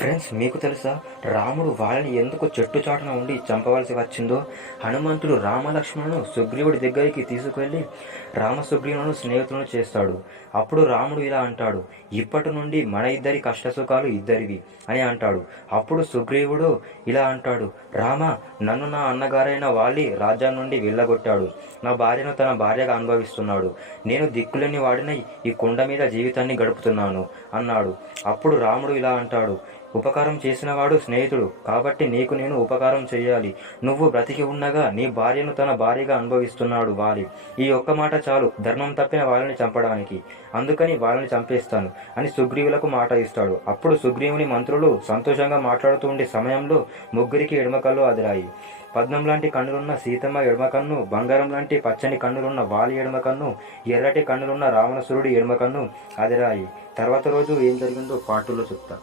Friends మీకు తెలుసా? రాముడు వాళ్ళని ఎందుకు చెట్టు చాటున ఉండి చంపవలసి వచ్చిందో? హనుమంతుడు రామలక్ష్మణును సుగ్రీవుడి దగ్గరికి తీసుకువెళ్ళి రామసుగ్రీవులను స్నేహితులను చేస్తాడు. అప్పుడు రాముడు ఇలా అంటాడు ఇప్పటి నుండి మన ఇద్దరి కష్టసుఖాలు ఇద్దరివి అని అంటాడు. అప్పుడు సుగ్రీవుడు ఇలా అంటాడు రామ నన్ను నా అన్నగారైన వాలి రాజ్యం నుండి వెళ్ళగొట్టాడు. నా భార్యను తన భార్యగా అనుభవిస్తున్నాడు. నేను దిక్కులేని వాడినై ఈ కొండ మీద జీవితాన్ని గడుపుతున్నాను అన్నాడు. అప్పుడు రాముడు ఇలా అంటాడు ఉపకారం చేసినవాడు స్నేహితుడు. కాబట్టి నీకు నేను ఉపకారం చేయాలి. నువ్వు బ్రతికి ఉండగా నీ భార్యను తన భార్యగా అనుభవిస్తున్నాడు వాలి. ఈ ఒక్క మాట చాలు. ధర్మం తప్పిన వాళ్ళని చంపడానికి. అందుకని వాళ్ళని చంపేస్తాను అని సుగ్రీవులకు మాట ఇస్తాడు. అప్పుడు సుగ్రీవుని మంత్రులు సంతోషంగా మాట్లాడుతూ ఉండే సమయంలో ముగ్గురికి ఎడమకల్లు అదిరాయి. పద్మం లాంటి కన్నులున్న సీతమ్మ ఎడమ కన్ను బంగారం లాంటి పచ్చని కన్నులున్న వాలి ఎడమ కన్ను ఎర్రటి కన్నులున్న రావణసురుడి ఎడమ కన్ను అదిరాయి. తర్వాత రోజు ఏం జరిగిందో పాటలో చెప్తా.